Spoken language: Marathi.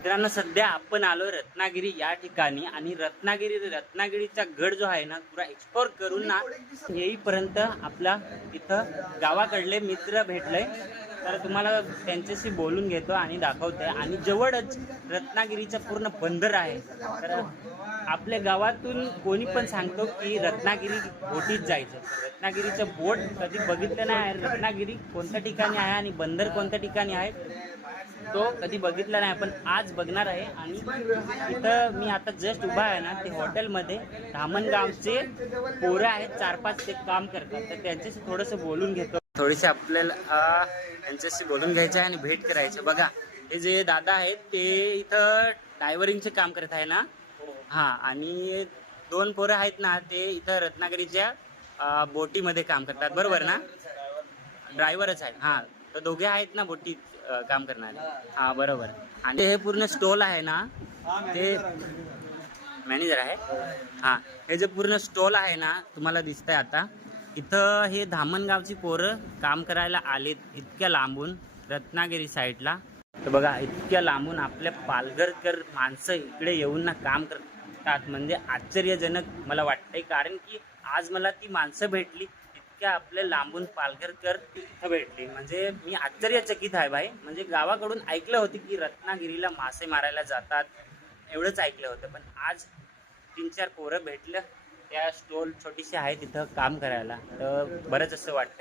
मित्रांनो, सध्या आपण आलो रत्नागिरी या ठिकाणी आणि रत्नागिरीचा गड जो आहे ना पुरा एक्सप्लोर करून ना येईपर्यंत आपला इथं गावाकडले मित्र भेटले, तर तुम्हाला त्यांच्याशी बोलून घेतो आणि दाखवते। आणि जवळच रत्नागिरीचा पूर्ण बंदर आहे, तर आपल्या गावातून कोणी पण सांगतो की रत्नागिरी बोटीत जायचं। रत्नागिरीचं बोट कधी बघितलं नाही, रत्नागिरी कोणत्या ठिकाणी आहे आणि बंदर कोणत्या ठिकाणी आहे तो कधी बघितला नाही, पण आज बघणार आहे। आणि इथं मी आता जस्ट उभा आहे ना, ते हॉटेलमध्ये धामणगावचे पोरं आहेत, 4-5 ते काम करतात, तर त्यांच्याशी थोडंसं बोलून घेतो। थोडीशी आपल्याला त्यांच्याशी बोलून घ्यायचं आहे आणि भेट करायचं। बघा, हे जे दादा आहेत ते इथं ड्रायव्हरिंगचे काम करत आहे ना, हां, आणि 2 पोरं आहेत ना, ते इथं रत्नागिरीच्या बोटीमध्ये काम करतात, बरोबर ना? ड्रायव्हरच आहेत, हां, तर दोघे आहेत ना बोटीत काम करणारे, हां बरोबर। आणि हे पूर्ण स्टॉल आहे ना, ते मॅनेजर आहे, हां, हे जे पूर्ण स्टॉल आहे ना तुम्हाला दिसतंय आता, इथं हे धामणगावची पोरं काम करायला आलेत इतक्या लांबून रत्नागिरी साईडला। तर बघा, इतक्या लांबून आपल्या पालघरकर माणसं इकडे येऊन ना काम करतात, म्हणजे आश्चर्यजनक मला वाटतंय, कारण की आज मला ती माणसं भेटली, इतक्या आपल्या लांबून पालघरकर इथं भेटली, म्हणजे मी आश्चर्यचकित आहे भाई। म्हणजे गावाकडून ऐकलं होतं की रत्नागिरीला मासे मारायला जातात, एवढंच ऐकलं होतं, पण आज 3-4 पोरं भेटलं, त्या स्टॉल छोटीशी आहे तिथं काम करायला, तर बरंच असं वाटतं